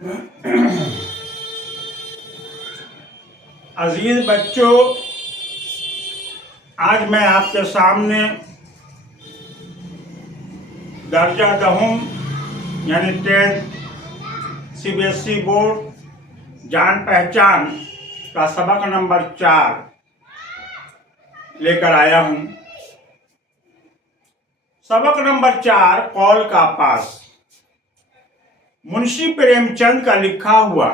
अजीज बच्चों, आज मैं आपके सामने दर्जा दहम यानी 10th CBSE बोर्ड जान पहचान का सबक नंबर 4 लेकर आया हूं। सबक नंबर 4 कौल का पास मुंशी प्रेमचंद का लिखा हुआ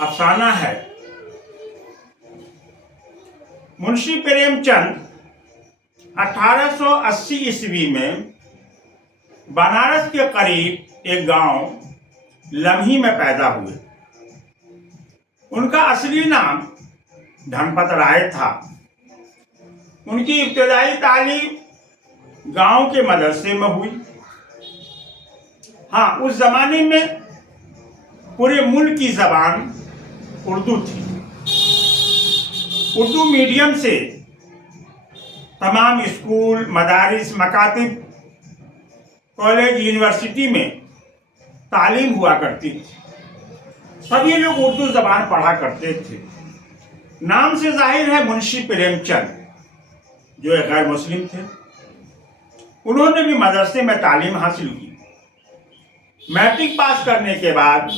अफसाना है। मुंशी प्रेमचंद 1880 ईस्वी में बनारस के करीब एक गांव लम्ही में पैदा हुए। उनका असली नाम धनपत राय था। उनकी इब्तदाई तालीम गांव के मदरसे में हुई। हाँ, उस जमाने में पूरे मुल्क की जबान उर्दू थी। उर्दू मीडियम से तमाम स्कूल, मदारिस, मकातिब, कॉलेज, यूनिवर्सिटी में तालीम हुआ करती थी। सभी लोग उर्दू जबान पढ़ा करते थे। नाम से जाहिर है मुंशी प्रेमचंद जो एक गैर मुस्लिम थे। उन्होंने भी मदरसे में तालीम हासिल की। मैट्रिक पास करने के बाद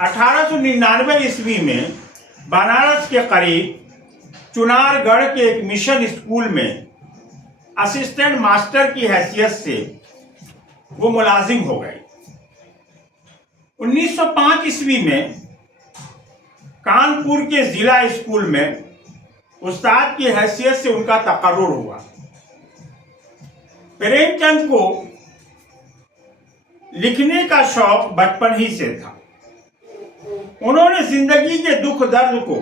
1899 ईस्वी में बनारस के करीब चुनारगढ़ के एक मिशन स्कूल में असिस्टेंट मास्टर की हैसियत से वो मुलाजिम हो गए। 1905 ईस्वी में कानपुर के जिला स्कूल में उस्ताद की हैसियत से उनका तकर्रुर हुआ। प्रेमचंद को लिखने का शौक बचपन ही से था। उन्होंने जिंदगी के दुख दर्द को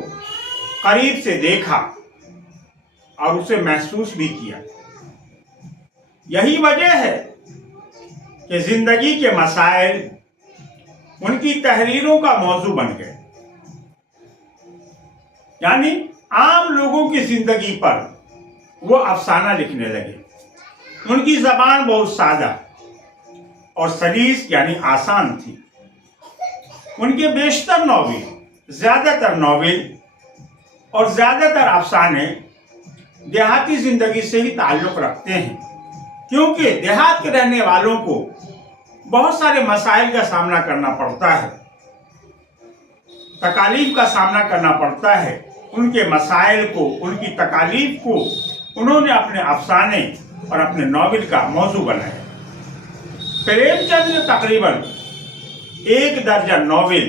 करीब से देखा और उसे महसूस भी किया। यही वजह है कि जिंदगी के मसाइल उनकी तहरीरों का मौजू बन गए। यानी आम लोगों की जिंदगी पर वो अफसाना लिखने लगे। उनकी जबान बहुत सादा और सलीस यानी आसान थी। उनके बेशतर नॉवेल, ज्यादातर नॉवेल और ज्यादातर अफसाने देहाती जिंदगी से ही ताल्लुक रखते हैं, क्योंकि देहात के रहने वालों को बहुत सारे मसाइल का सामना करना पड़ता है, तकालीफ का सामना करना पड़ता है। उनके मसाइल को, उनकी तकालीफ को उन्होंने अपने अफसाने और अपने नॉवेल का मौजू बनाया। प्रेमचंद ने तकरीबन 1 दर्जन नॉवेल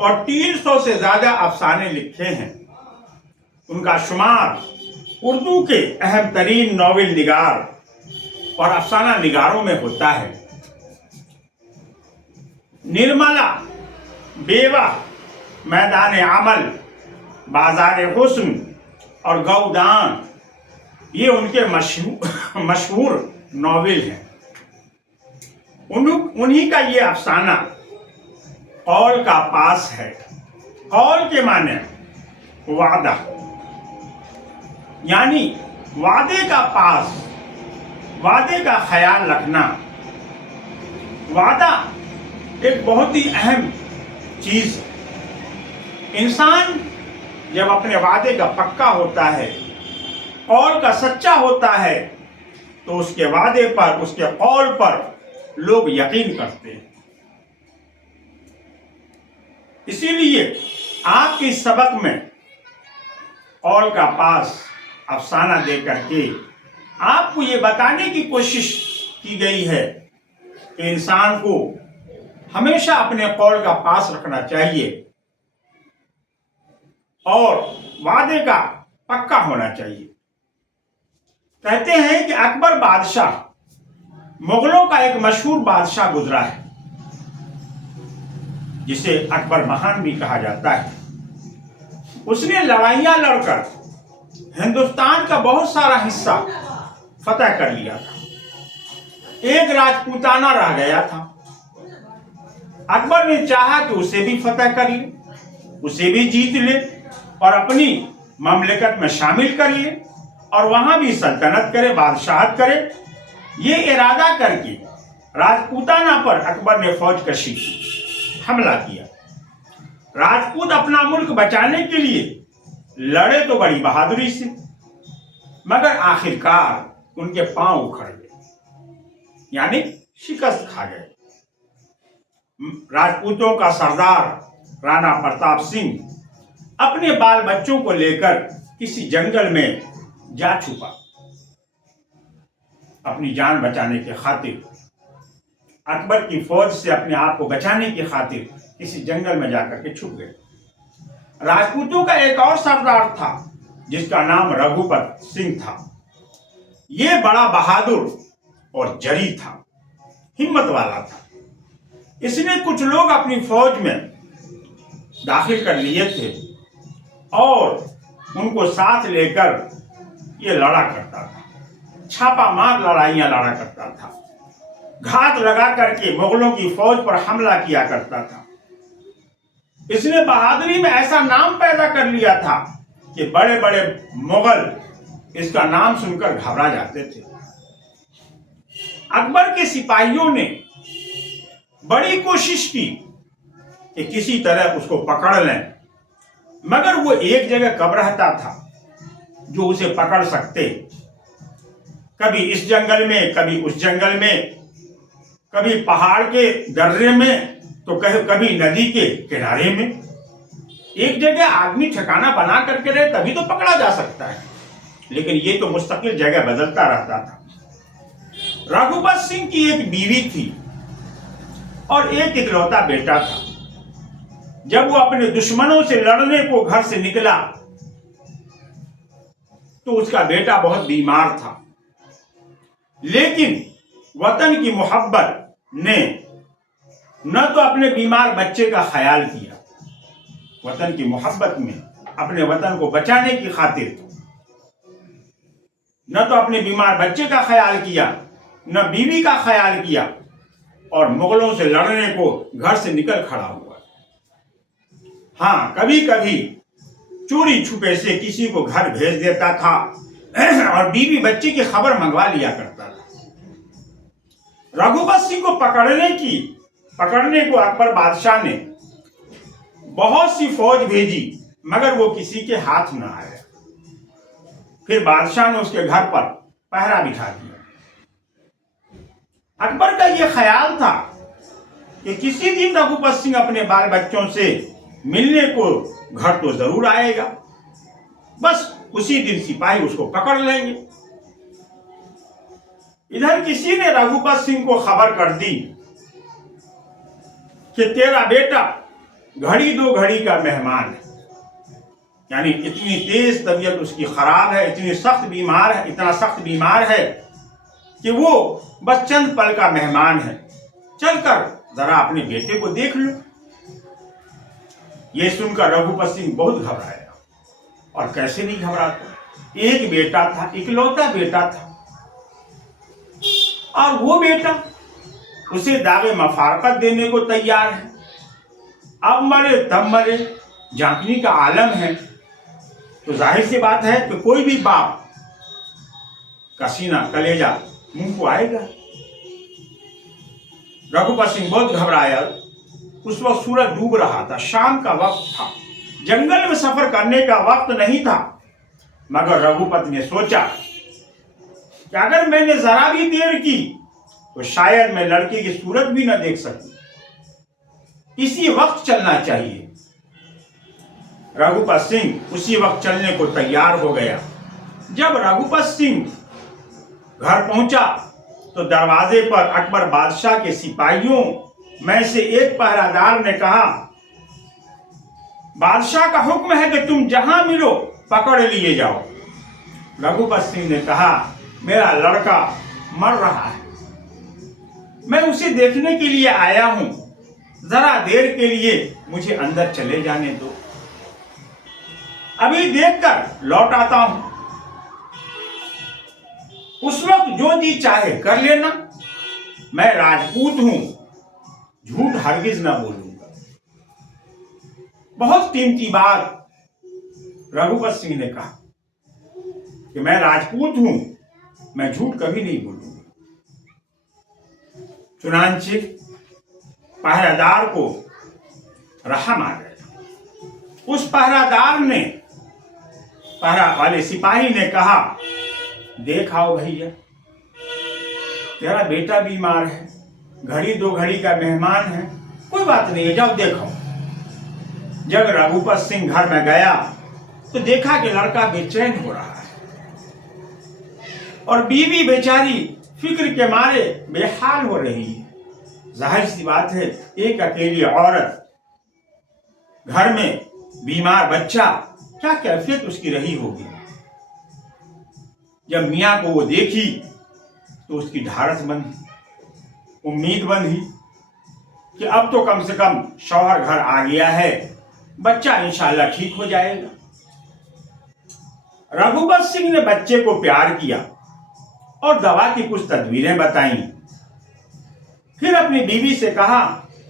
और 300 से ज्यादा अफसाने लिखे हैं। उनका शुमार उर्दू के अहम तरीन नॉवेल निगार और अफसाना निगारों में होता है। निर्मला, बेवा, मैदान अमल, बाजार हुस्न और गौदान ये उनके मशहूर नॉवेल हैं। उन्हीं का ये अफसाना कौल का पास है। कौल के माने वादा, यानी वादे का पास, वादे का ख्याल रखना। वादा एक बहुत ही अहम चीज है। इंसान जब अपने वादे का पक्का होता है, कौल का सच्चा होता है, तो उसके वादे पर, उसके कौल पर लोग यकीन करते हैं। इसीलिए आपके सबक में कौल का पास अफसाना देकर के आपको ये बताने की कोशिश की गई है कि इंसान को हमेशा अपने कौल का पास रखना चाहिए और वादे का पक्का होना चाहिए। कहते हैं कि अकबर बादशाह, मुगलों का एक मशहूर बादशाह गुजरा है, जिसे अकबर महान भी कहा जाता है। उसने लड़ाइयां लड़कर हिंदुस्तान का बहुत सारा हिस्सा फतह कर लिया था। एक राजपूताना रह गया था। अकबर ने चाहा कि उसे भी फतह कर ले, उसे भी जीत ले और अपनी ममलिकत में शामिल कर ले और वहां भी सल्तनत करे, बादशाहत करे। ये इरादा करके राजपूताना पर अकबर ने फौज कशी की, हमला किया। राजपूत अपना मुल्क बचाने के लिए लड़े तो बड़ी बहादुरी से, मगर आखिरकार उनके पांव उखड़ गए, यानी शिकस्त खा गए। राजपूतों का सरदार राणा प्रताप सिंह अपने बाल बच्चों को लेकर किसी जंगल में जा छुपा। अपनी जान बचाने के खातिर, अकबर की फौज से अपने आप को बचाने की खातिर किसी जंगल में जाकर के छुप गए। राजपूतों का एक और सरदार था जिसका नाम रघुपत सिंह था। ये बड़ा बहादुर और जरी था, हिम्मत वाला था। इसने कुछ लोग अपनी फौज में दाखिल कर लिए थे और उनको साथ लेकर ये लड़ा करता था, छापा मार लड़ाइयां लड़ा करता था, घात लगा करके मुगलों की फौज पर हमला किया करता था। इसने बहादुरी में ऐसा नाम पैदा कर लिया था कि बड़े बड़े मुगल इसका नाम सुनकर घबरा जाते थे। अकबर के सिपाहियों ने बड़ी कोशिश की कि किसी तरह उसको पकड़ लें, मगर वो एक जगह कब रहता था जो उसे पकड़ सकते। कभी इस जंगल में, कभी उस जंगल में, कभी पहाड़ के दर्रे में, तो कभी नदी के किनारे में। एक जगह आदमी ठिकाना बना करके रहे तभी तो पकड़ा जा सकता है, लेकिन ये तो मुस्तकिल जगह बदलता रहता था। रघुपत सिंह की एक बीवी थी और एक इकलौता बेटा था। जब वो अपने दुश्मनों से लड़ने को घर से निकला तो उसका बेटा बहुत बीमार था, लेकिन वतन की मोहब्बत ने न तो अपने बीमार बच्चे का ख्याल किया, वतन की मोहब्बत में अपने वतन को बचाने की खातिर न तो अपने बीमार बच्चे का ख्याल किया, न बीवी का ख्याल किया, और मुगलों से लड़ने को घर से निकल खड़ा हुआ। हाँ, कभी कभी चोरी छुपे से किसी को घर भेज देता था और बीवी बच्चे की खबर मंगवा लिया करता था। रघुपत सिंह को पकड़ने को अकबर बादशाह ने बहुत सी फौज भेजी, मगर वो किसी के हाथ न आया। फिर बादशाह ने उसके घर पर पहरा बिठा दिया। अकबर का यह ख्याल था कि किसी दिन रघुपत सिंह अपने बाल बच्चों से मिलने को घर तो जरूर आएगा, बस उसी दिन सिपाही उसको पकड़ लेंगे। इधर किसी ने रघुपत सिंह को खबर कर दी कि तेरा बेटा घड़ी दो घड़ी का मेहमान है, यानी इतनी तेज तबीयत उसकी खराब है, इतनी सख्त बीमार है, इतना सख्त बीमार है कि वो बस चंद पल का मेहमान है, चलकर जरा अपने बेटे को देख लो। ये सुनकर रघुपत सिंह बहुत घबराया, और कैसे नहीं घबराता, एक बेटा था, इकलौता बेटा था, और वो बेटा उसे दावे मफारकत देने को तैयार है। अब मरे तब मरे, झांकनी का आलम है, तो जाहिर सी बात है कि कोई भी बाप का सीना कलेजा मुंह को आएगा। रघुपत सिंह बहुत घबराया। उस वक्त सूरज डूब रहा था, शाम का वक्त था, जंगल में सफर करने का वक्त नहीं था, मगर रघुपत ने सोचा कि अगर मैंने जरा भी देर की तो शायद मैं लड़के की सूरत भी न देख सकूं, इसी वक्त चलना चाहिए। रघुपत सिंह उसी वक्त चलने को तैयार हो गया। जब रघुपत सिंह घर पहुंचा तो दरवाजे पर अकबर बादशाह के सिपाहियों में से एक पहरादार ने कहा, बादशाह का हुक्म है कि तुम जहां मिलो पकड़ लिए जाओ। रघुपत सिंह ने कहा, मेरा लड़का मर रहा है, मैं उसे देखने के लिए आया हूं, जरा देर के लिए मुझे अंदर चले जाने दो, अभी देखकर लौट आता हूं। उस वक्त जो जी चाहे कर लेना, मैं राजपूत हूं, झूठ हरगिज ना बोलूंगा। बहुत कीमती बात रघुपत सिंह ने कहा कि मैं राजपूत हूं, मैं झूठ कभी नहीं बोलूंगा। चुनांचे पहरेदार को रहम आ गया। उस पहरादार ने, पहरा वाले सिपाही ने कहा, देख आओ भैया, तेरा बेटा बीमार है, घड़ी दो घड़ी का मेहमान है, कोई बात नहीं है, जाओ देखो। जब रघुपत सिंह घर में गया तो देखा कि लड़का बेचैन हो रहा है और बीवी बेचारी फिक्र के मारे बेहाल हो रही है। जाहिर सी बात है, एक अकेली औरत, घर में बीमार बच्चा, क्या कैफियत उसकी रही होगी। जब मियाँ को वो देखी तो उसकी ढारस बंधी, उम्मीद बंधी कि अब तो कम से कम शौहर घर आ गया है, बच्चा इंशाल्लाह ठीक हो जाएगा। रघुपत सिंह ने बच्चे को प्यार किया और दवा की कुछ तदबीरें बताई। फिर अपनी बीवी से कहा,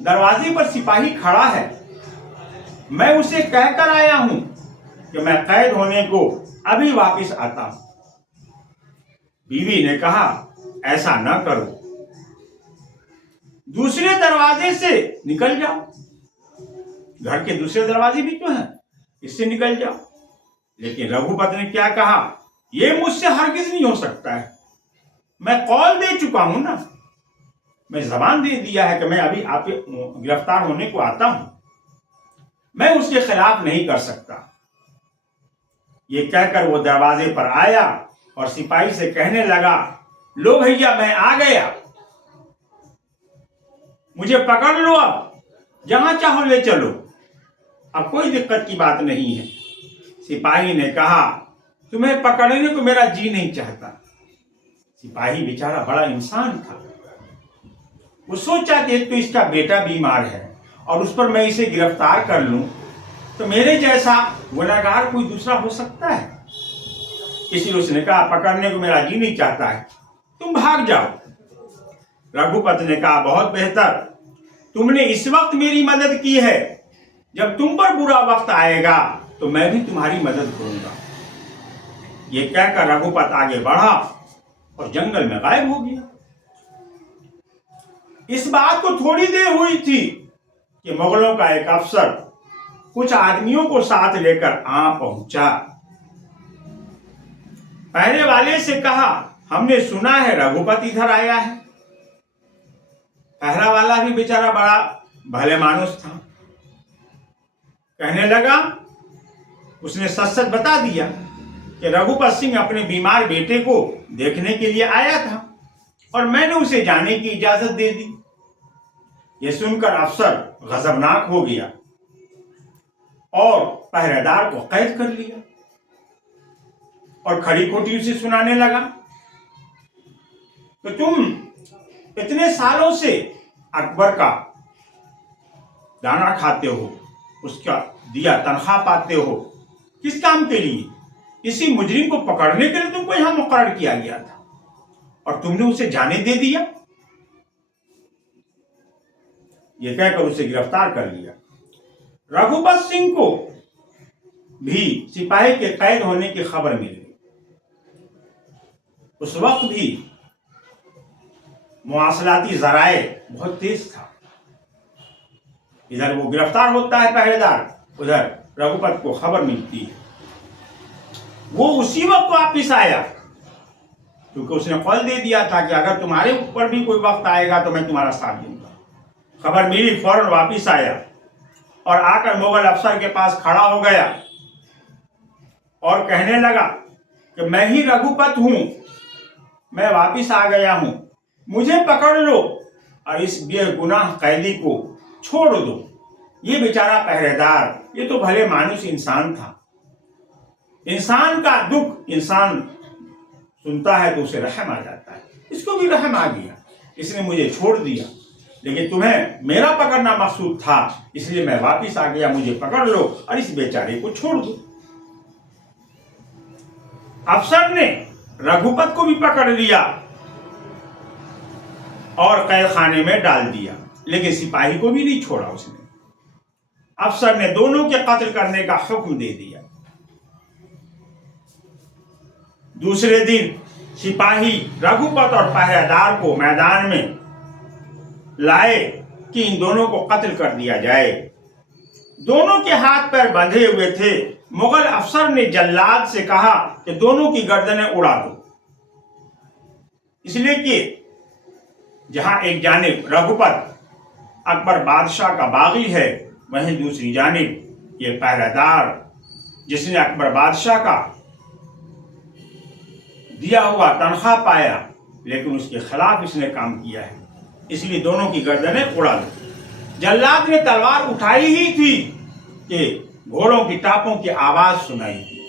दरवाजे पर सिपाही खड़ा है, मैं उसे कहकर आया हूं कि मैं कैद होने को अभी वापस आता हूं। बीवी ने कहा, ऐसा न करो, दूसरे दरवाजे से निकल जाओ, घर के दूसरे दरवाजे भी तो हैं, इससे निकल जाओ। लेकिन रघुपत ने क्या कहा, यह मुझसे हरगिज नहीं हो सकता है, मैं कॉल दे चुका हूं ना, मैं जबान दे दिया है कि मैं अभी आप गिरफ्तार होने को आता हूं, मैं उसके खिलाफ नहीं कर सकता। ये कहकर वो दरवाजे पर आया और सिपाही से कहने लगा, लो भैया मैं आ गया, मुझे पकड़ लो, अब जहां चाहो ले चलो, अब कोई दिक्कत की बात नहीं है। सिपाही ने कहा, तुम्हें पकड़ने को मेरा जी नहीं चाहता। सिपाही बेचारा बड़ा इंसान था, वो सोचा कि एक तो इसका बेटा बीमार है और उस पर मैं इसे गिरफ्तार कर लूं तो मेरे जैसा गुनहगार कोई दूसरा हो सकता है। इसलिए उसने कहा, पकड़ने को मेरा जी नहीं चाहता है, तुम भाग जाओ। रघुपत ने कहा, बहुत बेहतर, तुमने इस वक्त मेरी मदद की है, जब तुम पर बुरा वक्त आएगा तो मैं भी तुम्हारी मदद करूंगा। ये कहकर रघुपत आगे बढ़ा और जंगल में गायब हो गया। इस बात को थोड़ी देर हुई थी कि मुगलों का एक अफसर कुछ आदमियों को साथ लेकर आ पहुंचा। पहरे वाले से कहा, हमने सुना है रघुपत इधर आया है। पहरा वाला भी बेचारा बड़ा भले मानुस था, कहने लगा, उसने सच सच बता दिया कि रघुपत सिंह अपने बीमार बेटे को देखने के लिए आया था और मैंने उसे जाने की इजाजत दे दी। यह सुनकर अफसर गजबनाक हो गया और पहरेदार को कैद कर लिया और खड़ी खोटी उसे सुनाने लगा, तो तुम इतने सालों से अकबर का दाना खाते हो, उसका दिया तनख्वाह पाते हो, किस काम के लिए? इसी मुजरिम को पकड़ने के लिए तुमको यहां मुकर्रर किया गया था और तुमने उसे जाने दे दिया। यह कहकर उसे गिरफ्तार कर लिया। रघुपत सिंह को भी सिपाही के कैद होने की खबर मिल गई। उस वक्त भी मुआसलाती जराए बहुत तेज था, इधर वो गिरफ्तार होता है पहरेदार, उधर रघुपत को खबर मिलती है। वो उसी वक्त वापिस आया क्योंकि उसने कॉल दे दिया था कि अगर तुम्हारे ऊपर भी कोई वक्त आएगा तो मैं तुम्हारा साथ दूंगा। खबर मिली, फौरन वापिस आया और आकर मुगल अफसर के पास खड़ा हो गया और कहने लगा कि मैं ही रघुपत हूं, मैं वापिस आ गया हूं, मुझे पकड़ लो और इस बेगुनाह कैदी को छोड़ दो। ये बेचारा पहरेदार, ये तो भले मानुस इंसान था, इंसान का दुख इंसान सुनता है तो उसे रहम आ जाता है, इसको भी रहम आ गया, इसने मुझे छोड़ दिया, लेकिन तुम्हें मेरा पकड़ना मकसूद था इसलिए मैं वापिस आ गया, मुझे पकड़ लो और इस बेचारे को छोड़ दो। अफसर ने रघुपत को भी पकड़ लिया और कैद खाने में डाल दिया, लेकिन सिपाही को भी नहीं छोड़ा उसने। अफसर ने दोनों के कत्ल करने का हुक्म दे दिया। दूसरे दिन सिपाही रघुपत और पहरेदार को मैदान में लाए कि इन दोनों को कत्ल कर दिया जाए। दोनों के हाथ पैर बंधे हुए थे। मुगल अफसर ने जल्लाद से कहा कि दोनों की गर्दनें उड़ा दो, इसलिए कि जहां एक जानिब रघुपत अकबर बादशाह का बागी है, वहीं दूसरी जानिब ये पहरेदार जिसने अकबर बादशाह का दिया हुआ तनख्वाह पाया लेकिन उसके खिलाफ इसने काम किया है, इसलिए दोनों की गर्दनें उड़ा दो। जल्लाद ने तलवार उठाई ही थी कि घोड़ों की टापों की आवाज सुनाई दी।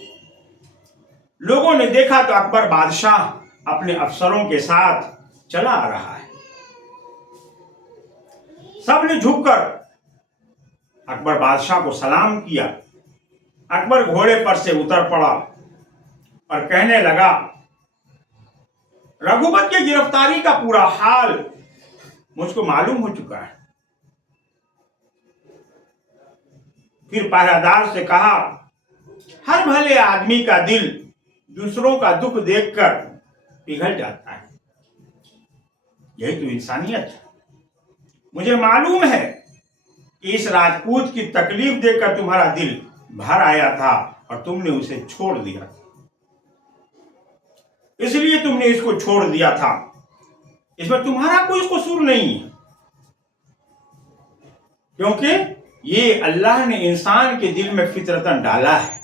लोगों ने देखा तो अकबर बादशाह अपने अफसरों के साथ चला आ रहा है। सबने झुककर अकबर बादशाह को सलाम किया। अकबर घोड़े पर से उतर पड़ा और कहने लगा, रघुपत की गिरफ्तारी का पूरा हाल मुझको मालूम हो चुका है। फिर पहरेदार से कहा, हर भले आदमी का दिल दूसरों का दुख देखकर पिघल जाता है, यही तो इंसानियत है। मुझे मालूम है कि इस राजपूत की तकलीफ देखकर तुम्हारा दिल भर आया था और तुमने उसे छोड़ दिया था, इसलिए तुमने इसको छोड़ दिया था। इसमें तुम्हारा कोई कसूर नहीं है, क्योंकि ये अल्लाह ने इंसान के दिल में फितरतन डाला है।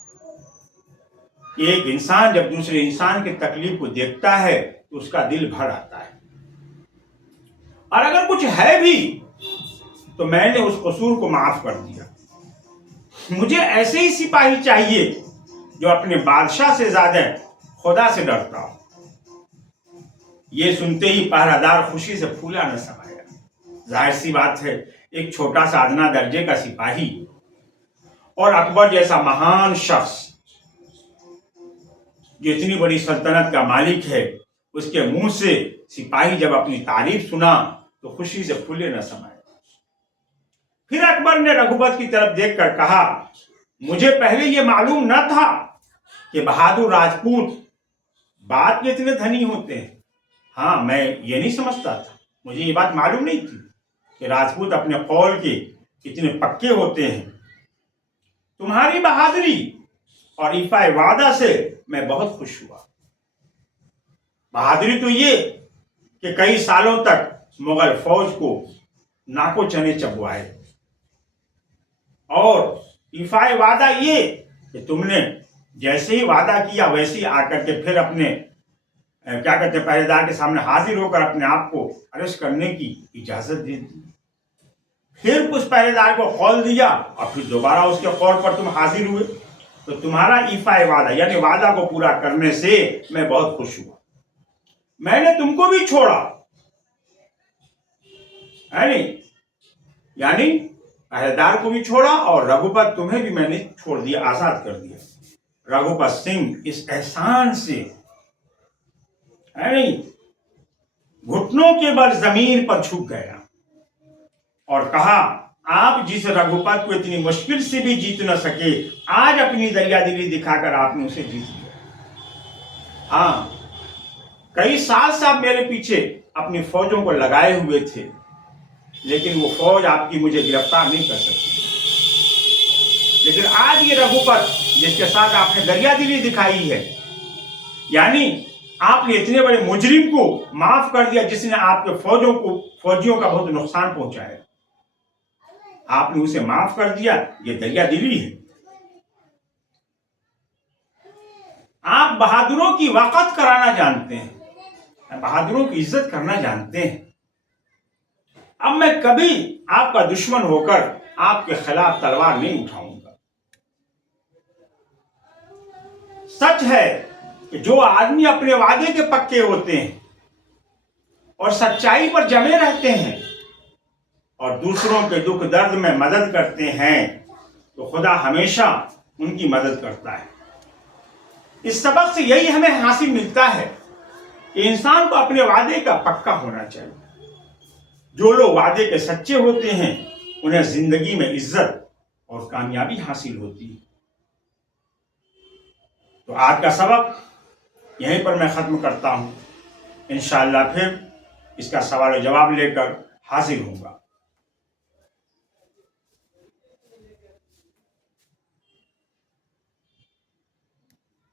एक इंसान जब दूसरे इंसान की तकलीफ को देखता है तो उसका दिल भर आता है, और अगर कुछ है भी तो मैंने उस कसूर को माफ कर दिया। मुझे ऐसे ही सिपाही चाहिए जो अपने बादशाह से ज्यादा खुदा से डरता हो। ये सुनते ही पहरादार खुशी से फूला न समाया। जाहिर सी बात है, एक छोटा सा अदना दर्जे का सिपाही और अकबर जैसा महान शख्स जो इतनी बड़ी सल्तनत का मालिक है, उसके मुंह से सिपाही जब अपनी तारीफ सुना तो खुशी से फूले न समाए। फिर अकबर ने रघुपत की तरफ देखकर कहा, मुझे पहले ये मालूम न था कि बहादुर राजपूत बात के इतने धनी होते हैं। हाँ, मैं ये नहीं समझता था, मुझे ये बात मालूम नहीं थी कि राजपूत अपने कौल के इतने पक्के होते हैं। तुम्हारी बहादुरी और इफा वादा से मैं बहुत खुश हुआ। बहादुरी तो ये कि कई सालों तक मुगल फौज को नाको चने चबवाए, और इफाए वादा ये कि तुमने जैसे ही वादा किया वैसे ही आकर के फिर अपने क्या कहते हैं पहरेदार के सामने हाजिर होकर अपने आप को अरेस्ट करने की इजाजत दे दी। फिर उस पहरेदार को कॉल दिया और फिर दोबारा उसके कॉल पर तुम हाजिर हुए। तो तुम्हारा इफाए वादा यानी वादा को पूरा करने से मैं बहुत खुश हुआ। मैंने तुमको भी छोड़ा है नहीं, यानी पहरेदार को भी छोड़ा और रघुपत तुम्हें भी मैंने छोड़ दिया, आजाद कर दिया। रघुपत सिंह इस एहसान से है नहीं घुटनों के बल जमीन पर झुक गया और कहा, आप जिस रघुपत को इतनी मुश्किल से भी जीत न सके, आज अपनी दरियादिली दिखाकर आपने उसे जीत लिया। हाँ, कई साल से आप मेरे पीछे अपनी फौजों को लगाए हुए थे, लेकिन वो फौज आपकी मुझे गिरफ्तार नहीं कर सकती। लेकिन आज ये रघुपत जिसके साथ आपने दरियादिली दिखाई है, यानी आपने इतने बड़े मुजरिम को माफ कर दिया जिसने आपके फौजियों का बहुत नुकसान पहुंचाया, आपने उसे माफ कर दिया, ये दरियादिली है। आप बहादुरों की वक़्त कराना जानते हैं, बहादुरों की इज्जत करना जानते हैं। अब मैं कभी आपका दुश्मन होकर आपके खिलाफ तलवार नहीं उठाऊंगा। सच है कि जो आदमी अपने वादे के पक्के होते हैं और सच्चाई पर जमे रहते हैं और दूसरों के दुख दर्द में मदद करते हैं, तो खुदा हमेशा उनकी मदद करता है। इस सबक से यही हमें हासिल मिलता है कि इंसान को अपने वादे का पक्का होना चाहिए। जो लोग वादे के सच्चे होते हैं उन्हें जिंदगी में इज्जत और कामयाबी हासिल होती है। तो आज का सबक यहीं पर मैं खत्म करता हूं। इंशाअल्लाह फिर इसका सवाल जवाब लेकर हासिल होगा।